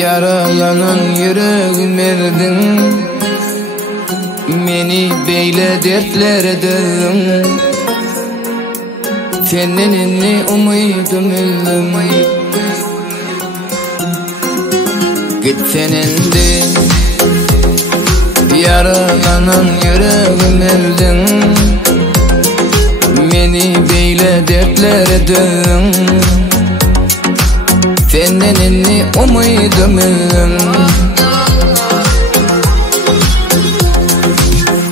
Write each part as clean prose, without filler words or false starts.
Yaralanan yüreğim erdin, meni beyle dertlere dövdün. Seninle umudum öldüm. Git senindi, yaralanan yüreğim erdin, meni beyle dertlere dövdün. Seninle umudum öldüm.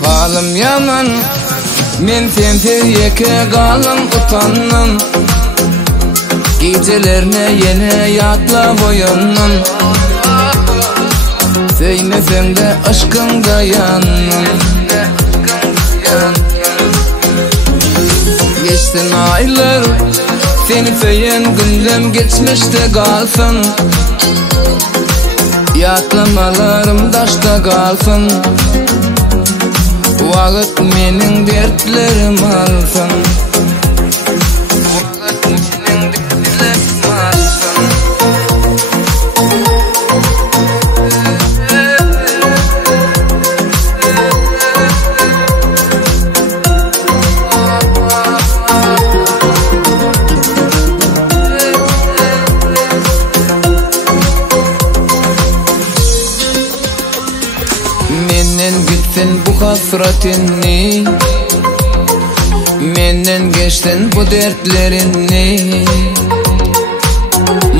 Halim yaman, men sensizlikке kalım utandım. Gecelerine yine yatla boyunum. Söylesem de aşkımda yandım. Geçtin aylar, seni söyleyen günlem geçmişte kalsın. Yatlamalarım taşta kalsın. Vakit menin dertlerim alsın. Vakit menin dertlerim alsın. Menden gitsin bu hasretini, menden geçtin bu dertlerini.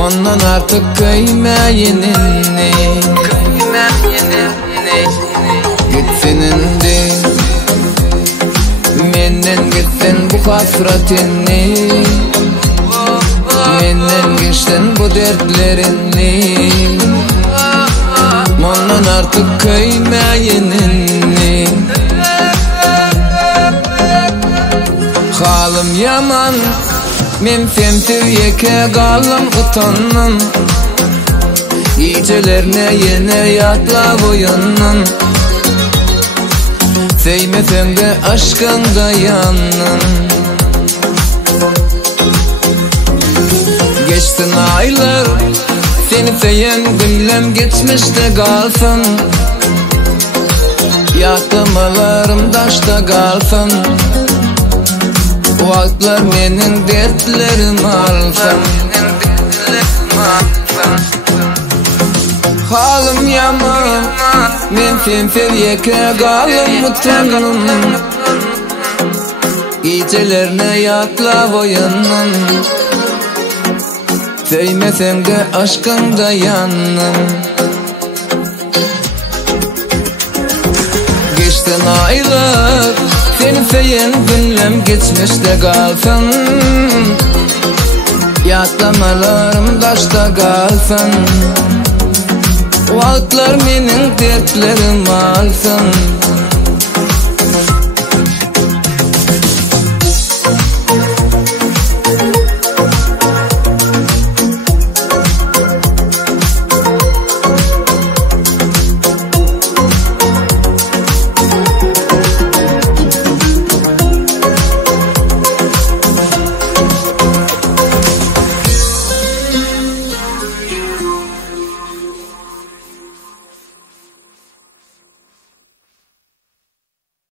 Ondan artık kıymeyenini. Gitsin indi, menden gitsin bu hasretini, menden geçtin bu dertlerini. Ondan artık kıymeyenini. Halim yaman, men sensizlikке kalım utandım. Gecelerine yine yatla boyunum. Sevmesen de aşkında yandım. Geçtin aylar, seni söyleyen günlem geçmişte kalsın. Yatlamalarım taşta kalsın. Vakitler menin dertlerim alsın. Halim yaman, men sensizlikке kalım utandım. Gecelerine yatla boyunum. Sevmesen de aşkımda yandım. Geçtin aylar, seni söyleyen günlem geçmişte kalsın. Yatlamalarım taşta kalsın. Vakitler menin dertlerim alsın.